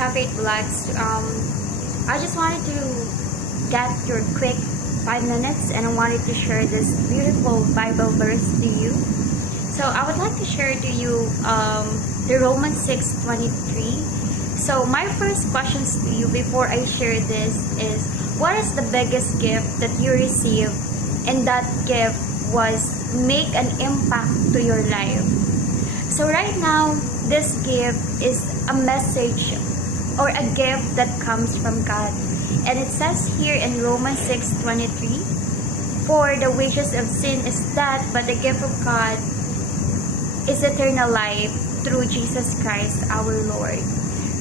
Cafe Vlogs. I just wanted to get your quick 5 minutes, and I wanted to share this beautiful Bible verse to you. So I would like to share to you the Romans 6:23. So my first questions to you before I share this is, what is the biggest gift that you received, and that gift was make an impact to your life? So right now, this gift is a message or a gift that comes from God. And it says here in Romans 6:23, for the wages of sin is death, but the gift of God is eternal life through Jesus Christ our Lord.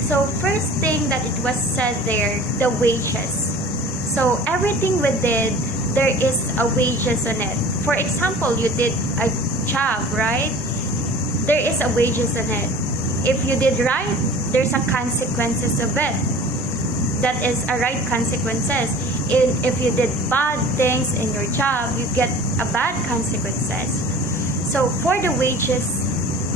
So first thing that it was said there, the wages. So everything we did, there is a wages on it. For example, you did a job, right? There is a wages on it. If you did right, there's a consequences of it. That is a right consequences. If you did bad things in your job, you get a bad consequences. So for the wages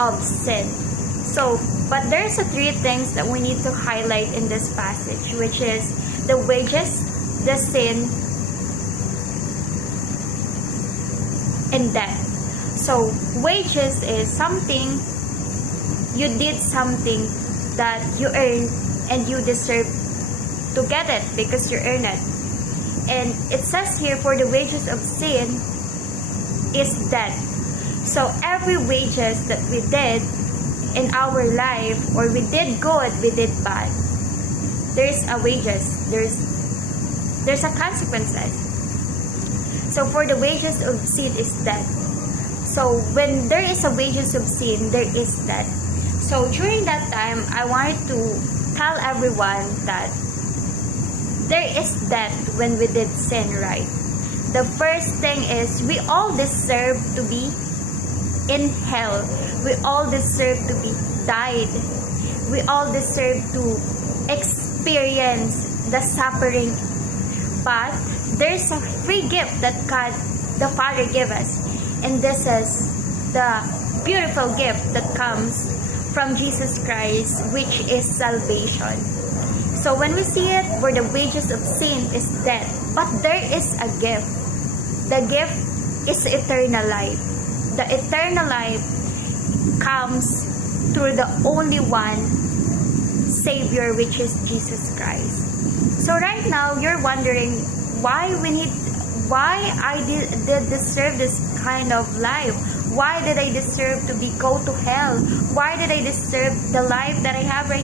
of sin. So, but there's a 3 things that we need to highlight in this passage, which is the wages, the sin, and death. So wages is something, you did something that you earned and you deserve to get it because you earn it. And it says here, for the wages of sin is death. So every wages that we did in our life, or we did good, we did bad, there's a wages, there's a consequences. So for the wages of sin is death. So when there is a wages of sin, there is death. So during that time, I wanted to tell everyone that there is death when we did sin, right? The first thing is, we all deserve to be in hell. We all deserve to be died. We all deserve to experience the suffering. But there's a free gift that God the Father gave us. And this is the beautiful gift that comes from Jesus Christ, which is salvation. So when we see it, where the wages of sin is death, but there is a gift. The gift is eternal life. The eternal life comes through the only one Savior, which is Jesus Christ. So right now, you're wondering why I did deserve this kind of life. Why did I deserve to go to hell? Why did I deserve the life that I have right now?